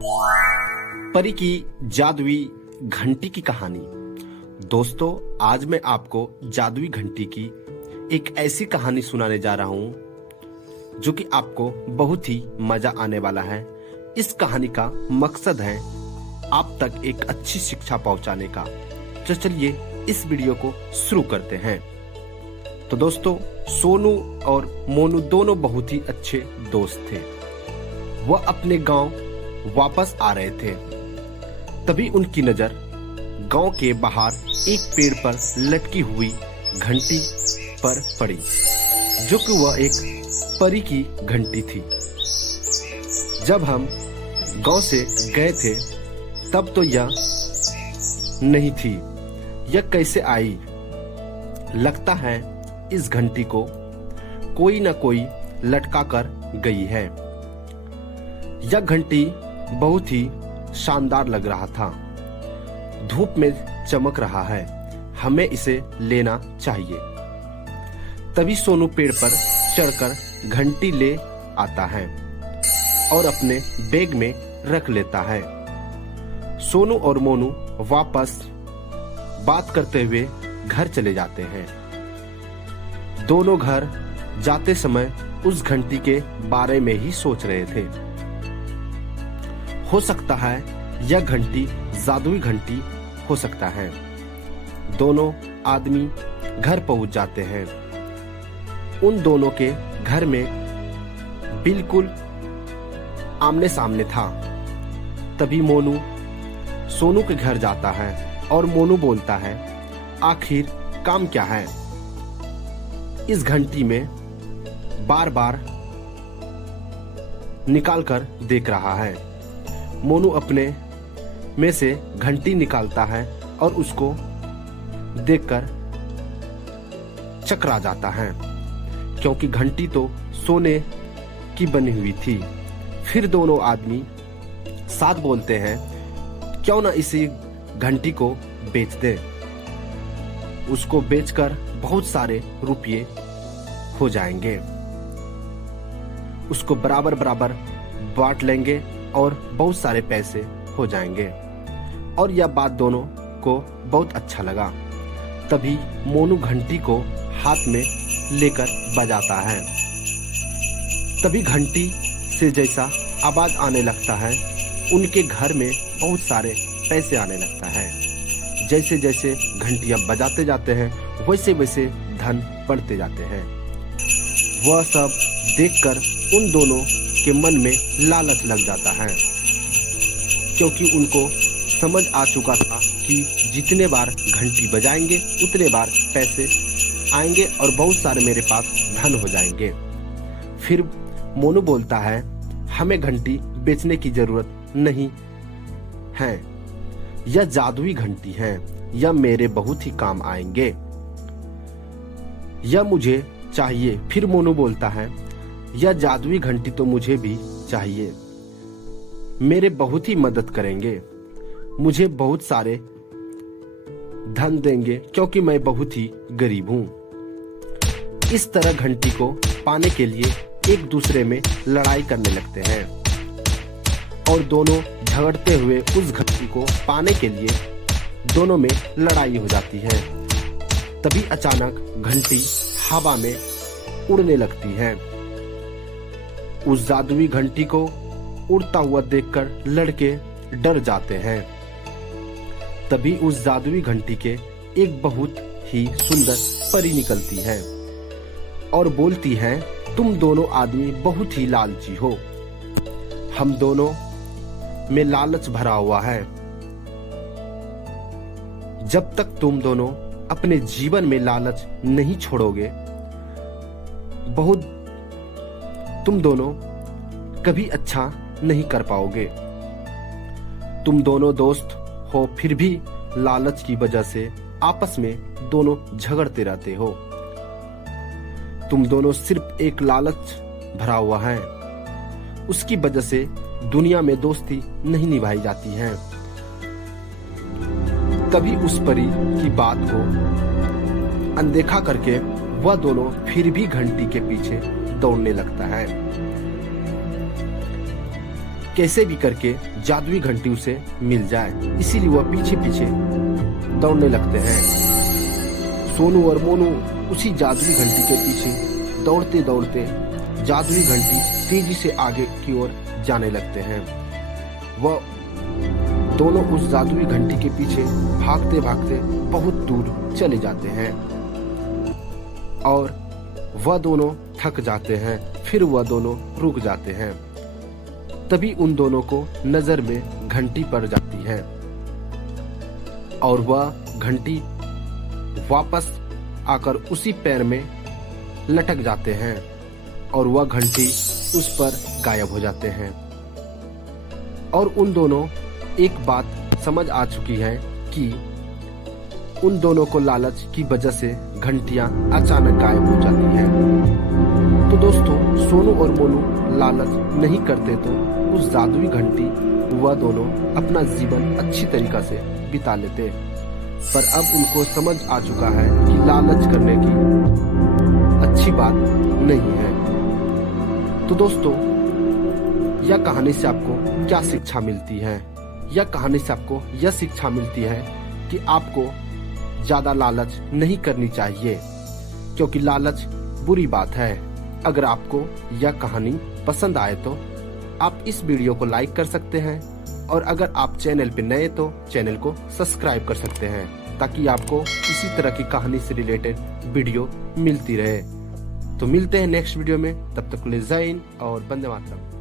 परी की जादुई घंटी की कहानी। दोस्तों, आज मैं आपको जादुई घंटी की एक ऐसी कहानी सुनाने जा रहा हूं जो कि आपको बहुत ही मजा आने वाला है। इस कहानी का मकसद है आप तक एक अच्छी शिक्षा पहुंचाने का। तो चलिए इस वीडियो को शुरू करते हैं। तो दोस्तों, सोनू और मोनू दोनों बहुत ही अच्छे दोस्त थे। वह अपने गांव वापस आ रहे थे। तभी उनकी नजर गांव के बाहर एक पेड़ पर लटकी हुई घंटी पर पड़ी, जो कि वह एक परी की घंटी थी। जब हम गांव से गए थे तब तो यह नहीं थी। यह कैसे आई? लगता है इस घंटी को कोई न कोई लटका कर गई है। यह घंटी बहुत ही शानदार लग रहा था। धूप में चमक रहा है। हमें इसे लेना चाहिए। तभी सोनू पेड़ पर चढ़कर घंटी ले आता है और अपने बैग में रख लेता है। सोनू और मोनू वापस बात करते हुए घर चले जाते हैं। दोनों घर जाते समय उस घंटी के बारे में ही सोच रहे थे। हो सकता है यह घंटी जादुई घंटी हो सकता है। दोनों आदमी घर पहुंच जाते हैं। उन दोनों के घर में बिल्कुल आमने सामने था। तभी मोनू सोनू के घर जाता है और मोनू बोलता है, आखिर काम क्या है? इस घंटी में बार बार निकाल कर देख रहा है। मोनू अपने में से घंटी निकालता है और उसको देखकर चकरा जाता है, क्योंकि घंटी तो सोने की बनी हुई थी। फिर दोनों आदमी साथ बोलते हैं, क्यों ना इसी घंटी को बेच दे। उसको बेचकर बहुत सारे रुपये हो जाएंगे। उसको बराबर बराबर बांट लेंगे और बहुत सारे पैसे हो जाएंगे। और यह बात दोनों को बहुत अच्छा लगा। तभी मोनू घंटी को हाथ में लेकर बजाता है। तभी घंटी से जैसा आवाज आने लगता है, उनके घर में बहुत सारे पैसे आने लगता है। जैसे जैसे घंटियां बजाते जाते हैं वैसे वैसे धन बढ़ते जाते हैं। वह सब देखकर उन दोनों के मन में लालच लग जाता है, क्योंकि उनको समझ आ चुका था कि जितने बार घंटी बजाएंगे उतने बार पैसे आएंगे और बहुत सारे मेरे पास धन हो जाएंगे। फिर मोनू बोलता है, हमें घंटी बेचने की जरूरत नहीं है। यह जादुई घंटी है। यह मेरे बहुत ही काम आएंगे। यह मुझे चाहिए। फिर मोनू बोलता है, यह जादुई घंटी तो मुझे भी चाहिए। मेरे बहुत ही मदद करेंगे। मुझे बहुत सारे धन देंगे, क्योंकि मैं बहुत ही गरीब हूँ। इस तरह घंटी को पाने के लिए एक दूसरे में लड़ाई करने लगते हैं और दोनों झगड़ते हुए उस घंटी को पाने के लिए दोनों में लड़ाई हो जाती है। तभी अचानक घंटी हवा में उड़ने लगती है। उस जादुई घंटी को उड़ता हुआ देखकर लड़के डर जाते हैं। तभी उस जादुई घंटी के एक बहुत ही सुंदर परी निकलती है और बोलती है, तुम दोनों आदमी बहुत ही लालची हो। हम दोनों में लालच भरा हुआ है। जब तक तुम दोनों अपने जीवन में लालच नहीं छोड़ोगे, तुम दोनों कभी अच्छा नहीं कर पाओगे। तुम दोनों दोस्त हो, फिर भी लालच की वजह से आपस में दोनों झगड़ते रहते हो। तुम दोनों सिर्फ एक लालच भरा हुआ है, उसकी वजह से दुनिया में दोस्ती नहीं निभाई जाती है। तभी उस परी की बात को अनदेखा करके वह दोनों फिर भी घंटी के पीछे दौड़ने लगता है, कैसे भी करके जादुई घंटी उसे मिल जाए, इसीलिए वह पीछे पीछे दौड़ने लगते हैं। सोनू और मोनू उसी जादुई घंटी के पीछे दौड़ते दौड़ते जादुई घंटी तेजी से आगे की ओर जाने लगते हैं। वह दोनों उस जादुई घंटी के पीछे भागते भागते बहुत दूर चले जाते हैं और वह दोनों थक जाते हैं। फिर वह दोनों रुक जाते हैं। तभी उन दोनों को नजर में घंटी पड़ जाती है और वह घंटी वापस आकर उसी पैर में लटक जाते हैं और वह घंटी उस पर गायब हो जाते हैं। और उन दोनों एक बात समझ आ चुकी है कि उन दोनों को लालच की वजह से घंटियां अचानक गायब हो जाती हैं। तो दोस्तों, सोनू और मोनू लालच नहीं करते तो उस जादुई घंटी वह दोनों अपना जीवन अच्छी तरीका से बिता लेते। पर अब उनको समझ आ चुका है कि लालच करने की अच्छी बात नहीं है। तो दोस्तों, यह कहानी से आपको क्या शिक्षा मिलती है? यह कहानी से आपको यह शिक्षा मिलती है कि आपको ज्यादा लालच नहीं करनी चाहिए, क्योंकि लालच बुरी बात है। अगर आपको यह कहानी पसंद आए तो आप इस वीडियो को लाइक कर सकते हैं और अगर आप चैनल पे नए तो चैनल को सब्सक्राइब कर सकते हैं, ताकि आपको इसी तरह की कहानी से रिलेटेड वीडियो मिलती रहे। तो मिलते हैं नेक्स्ट वीडियो में, तब तक के लिए जय हिंद और वंदे मातरम।